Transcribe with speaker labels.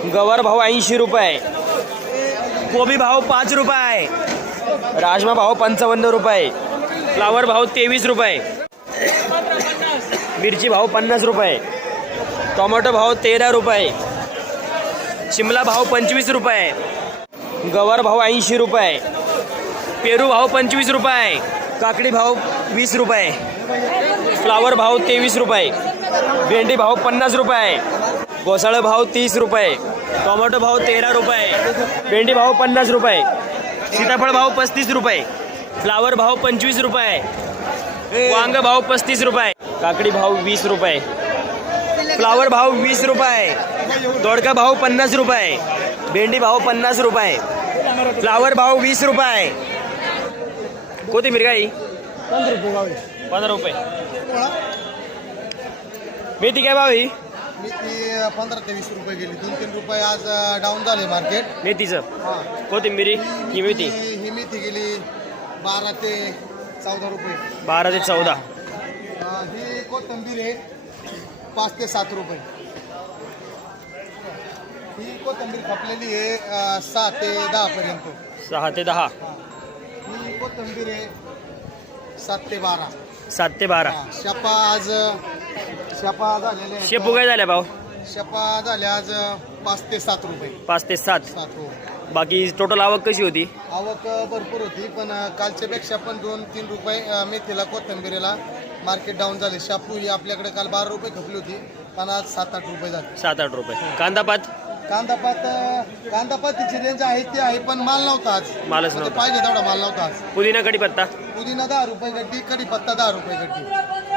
Speaker 1: गवार भाव 80 रुपये, कोबी भाव 5 रुपये, राजमा भाव 55 रुपये, फ्लावर भाव 23 रुपये, मिरची भाव 50 रुपये, टोमॅटो भाव 13 रुपये, शिमला भाव 25 रुपये, गवार भाव 80 रुपये, पेरू भाव 25 रुपये, काकडी भाव 20 रुपये, फ्लावर भाव 23 रुपये, भेंडी भाव 50 रुपये, घोसाळं भाव 30 रुपये, टोमॅटो भाव 13 रुपये, भेंडी भाव 50 रुपये, सीताफळ भाव 35 रुपये, फ्लावर भाव 25 रुपये, वांग भाव 35 रुपये, काकडी भाव 20 रुपये, फ्लावर भाव 20 रुपये, दोडका भाव 50 रुपये, भेंडी भाव 50 रुपये, फ्लावर भाव 20 रुपये, कोथिंबीर काय 15 रुपये, मेथी काय भाव ही?
Speaker 2: मेथी 15 ते 20 रुपये गेली, 2-3 रुपये आज डाऊन झाले मार्केट
Speaker 1: मेथीचं. कोथिंबीरी ही मेथी
Speaker 2: ही मेथी गेली 12 ते 14 रुपये.
Speaker 1: 12 ते 14.
Speaker 2: ही कोथिंबीर आहे 5 ते 7 रुपये. ही कोथिंबीर खपलेली आहे 6 ते 10 पर्यंत.
Speaker 1: 6 ते 10.
Speaker 2: ही कोथिंबीर आहे 7 ते 12.
Speaker 1: 7 ते 12.
Speaker 2: शेपा झालेले आहेत.
Speaker 1: शेपू काय झाल्या भाव?
Speaker 2: शेपा झाल्या आज 5 ते 7 रुपये.
Speaker 1: 5 ते 7.
Speaker 2: 7 हो.
Speaker 1: बाकी टोटल आवक कशी होती?
Speaker 2: आवक भरपूर होती, पण कालच्या पेक्षा पण 2-3 रुपये मेथीला कोथिंबीरीला मार्केट डाऊन झाले. शापू ही आपल्याकडे काल 12 रुपये खपली होती, पण आज 7-8 रुपये झाले.
Speaker 1: 7-8 रुपये. कांदापात
Speaker 2: कांदापातीची रेंज आहे ती आहे, पण माल नव्हता आज.
Speaker 1: मालच
Speaker 2: म्हणजे
Speaker 1: नव्हता.
Speaker 2: पाहिजे तेवढा माल नव्हता आज.
Speaker 1: पुदिना कढीपत्ता
Speaker 2: पुदिना 10 रुपये गड्डी, कढीपत्ता 10 रुपये गड्डी.